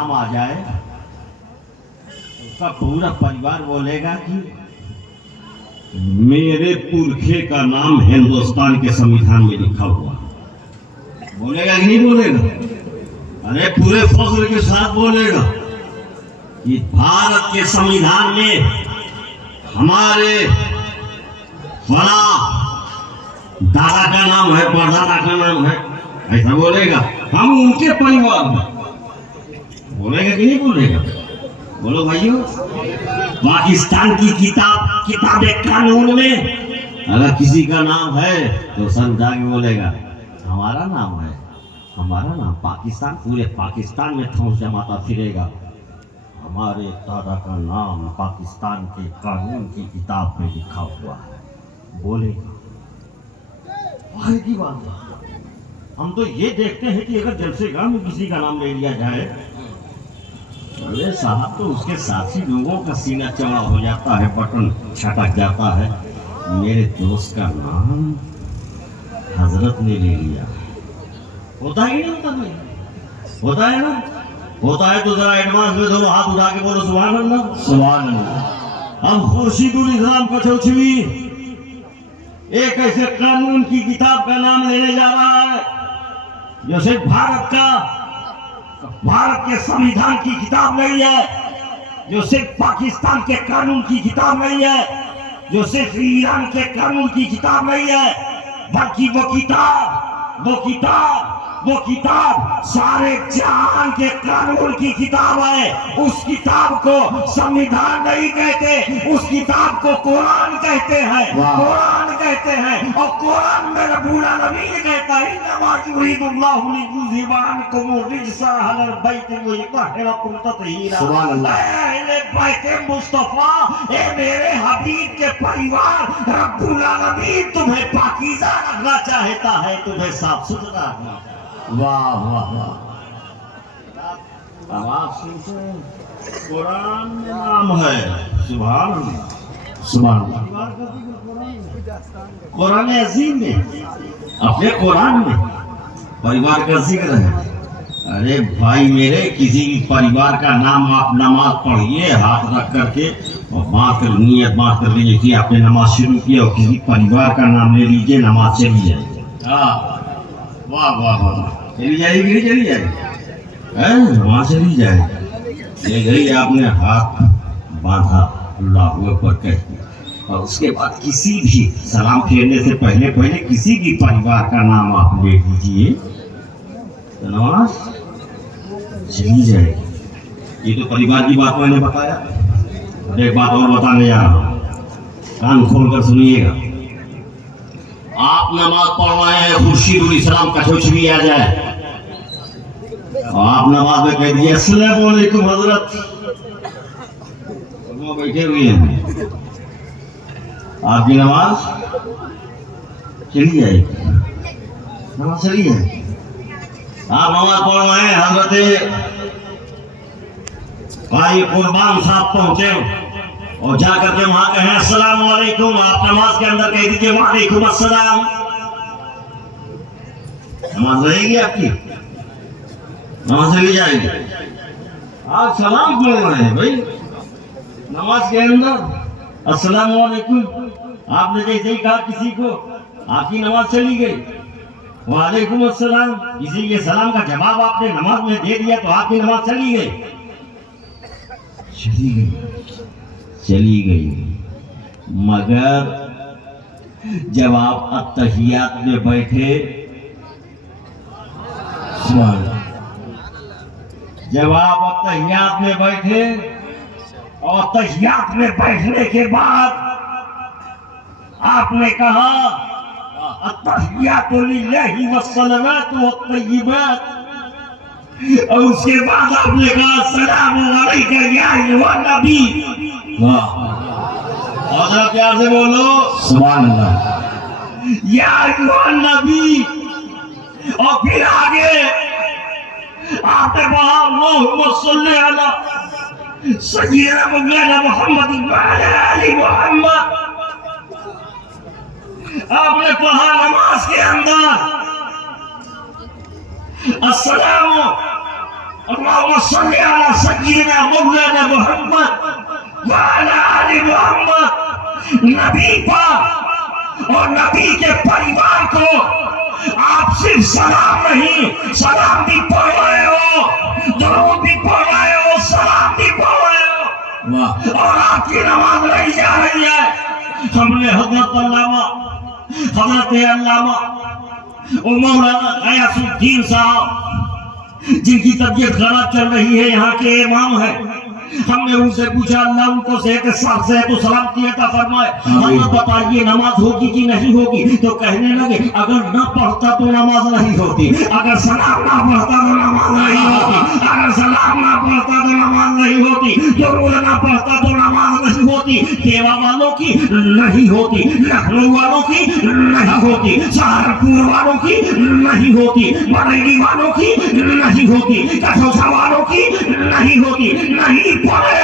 हम आ जाए उसका पूरा परिवार बोलेगा कि मेरे पुरखे का नाम हिंदुस्तान के संविधान में लिखा हुआ। बोलेगा कि नहीं बोलेगा? अरे पूरे फख्र के साथ बोलेगा कि भारत के संविधान में हमारे फला दादा का नाम है, परदादा का नाम है, ऐसा बोलेगा। हम उनके परिवार में बोलेगा कि नहीं बोलेगा? बोलो भाइयों, पाकिस्तान की किताब कानून में अगर किसी का नाम है तो समझा के बोलेगा हमारा नाम है, हमारा नाम पाकिस्तान, पूरे पाकिस्तान में ठोस जमाता फिरेगा, हमारे दादा का नाम पाकिस्तान के कानून की किताब में लिखा हुआ है। बोलेगा आगे की बात है। हम तो ये देखते हैं कि अगर जलसेगाह में किसी का नाम ले लिया जाए, अरे साहब, तो उसके साथी लोगों का सीना चौड़ा हो जाता है, बटन छटक जाता है। मेरे दोस्त का नाम हजरत ने ले लिया। होता ही नहीं होता भाई? होता है ना? होता है तो जरा एडवांस में दोनों हाथ उठा के बोलो सुभान अल्लाह, सुभान अल्लाह। अब खुर्शीदुल इस्लाम कचौचवी एक ऐसे कानून की किताब का नाम लेने जा रहा है जो सिर्फ भारत के संविधान की किताब नहीं है, जो सिर्फ पाकिस्तान के कानून की किताब नहीं है, जो सिर्फ ईरान के कानून की किताब नहीं है, बल्कि वो किताब सारे जहान के कानून की किताब है। उस किताब को संविधान नहीं कहते, उस किताब को कुरान कहते हैं, कुरान कहते हैं। और कुरान में रब्बुल आलमीन कहता है नमाज युरीदुल्लाहु लियुज़हिबानकुम रिज्सा अहलल बैत व युतहिरकुम तत्हीरा। सुभान अल्लाह। अहले बैत मुस्तफा, ए मेरे हबीब के परिवार, रब्बुल आलमीन तुम्हें पाकीज़ा रखना चाहता है, तुम्हें साफ सुथरा रखना। वाह वाह वाह, आवाज सुनते कुरान में नाम है। सुभान अल्लाह, सुभान अल्लाह। कुरान अजीम में, अपने कुरान में परिवार का जिक्र है। अरे भाई मेरे, किसी भी परिवार का नाम आप नमाज पढ़िए, हाथ रख करके और नियत बात कर लीजिए कि आपने नमाज शुरू की और किसी परिवार का नाम ले लीजिए, नमाज चली जाएगी। वाह वाह वाह, चली जाएगी, नहीं चली जाएगी, वहां चली जाएगी। ये गई आपने हाथ बांधा, अल्लाहू अकबर कह दिया, और उसके बाद किसी भी सलाम फेरने से पहले किसी भी परिवार का नाम आप ले लीजिए तो नमाज चली जाएगी। ये तो परिवार की बात मैंने बताया। एक बात और बताने जा रहा हूं, कान खोलकर सुनिएगा। आप नमाज पढ़ रहे हैं, खुर्शीदुल इस्लाम कचौचवी आ जाए और आप नमाज में कह दिए अस्सलामु अलैकुम हजरत, वो बैठे हुए हैं, आपकी नमाज चली जाएगी, नमाज चली जाएगी। आप नमाज पढ़ रहे हैं, हजरत भाई कुर्बान साहब पहुंचे और जाकर के वहां कहें अस्सलाम वालेकुम, आप नमाज के अंदर कह दीजिए वालेकुम अस्सलाम। नमाज रहेगी आपकी, नमाज चली जाएगी। आप सलाम पढ़ रहे हैं भाई नमाज के अंदर, अस्सलाम वालेकुम, आपने जैसे ही कहा किसी को, आपकी नमाज चली गई। वालेकुम अस्सलाम, किसी के सलाम का जवाब आपने नमाज में दे दिया तो आपकी नमाज चली गई, चली गई। मगर जब आप अत्तहियात में बैठे, जब आप अत्तहियात में बैठे और तहियात में बैठने के बाद आपने कहा अत्तहियातु लिल्लाहि वस्सलावातु वत्तय्यिबात, और उसके बाद आपने कहा अस्सलामु अलैका या अय्युहन नबी। और प्यार से बोलो सुभान अल्लाह, या अय्युहन नबी। और फिर आगे आपने कहा अल्लाहुम्मा सल्ली अला सय्यिदना मौलाना मुहम्मद व अला आलि मुहम्मद। आपने कहा नमाज के अंदर अस्सलामु अल्लाहुम्मा सल्ली अला सय्यिदिना मौलाना मुहम्मद व अला आलि मुहम्मद। नबी पाक और नबी के परिवार को आप सिर्फ सलाम नहीं, सलाम भी पढ़ रहे हो, दुरूद भी पढ़ रहे हो, सलाम भी पढ़ रहे हो। वाह। और आपकी नमाज नहीं जा रही है। हमने हजरत अल्लामा और मौलाना गयासुद्दीन साहब जिनकी तबीयत खराब चल रही है, यहाँ के इमाम है, हमने उनसे पूछा अल्लाह उनको सेहत से तो सलामती अता फरमाए, हमें बताइए नमाज होगी कि नहीं होगी। तो कहने लगे अगर न पढ़ता तो नमाज नहीं होती, अगर सलाम ना पढ़ता तो नमाज नहीं होती, अगर सलाम ना पढ़ता तो नमाज नहीं होती, दुरूद ना पढ़ता तो नमाज नहीं होती। देवा वालों की नहीं होती, लखनऊ वालों की नहीं होती, सहारनपुर वालों की नहीं होती, बरेली वालों की नहीं होती, कठौसा वालों की नहीं होती। नहीं पढ़े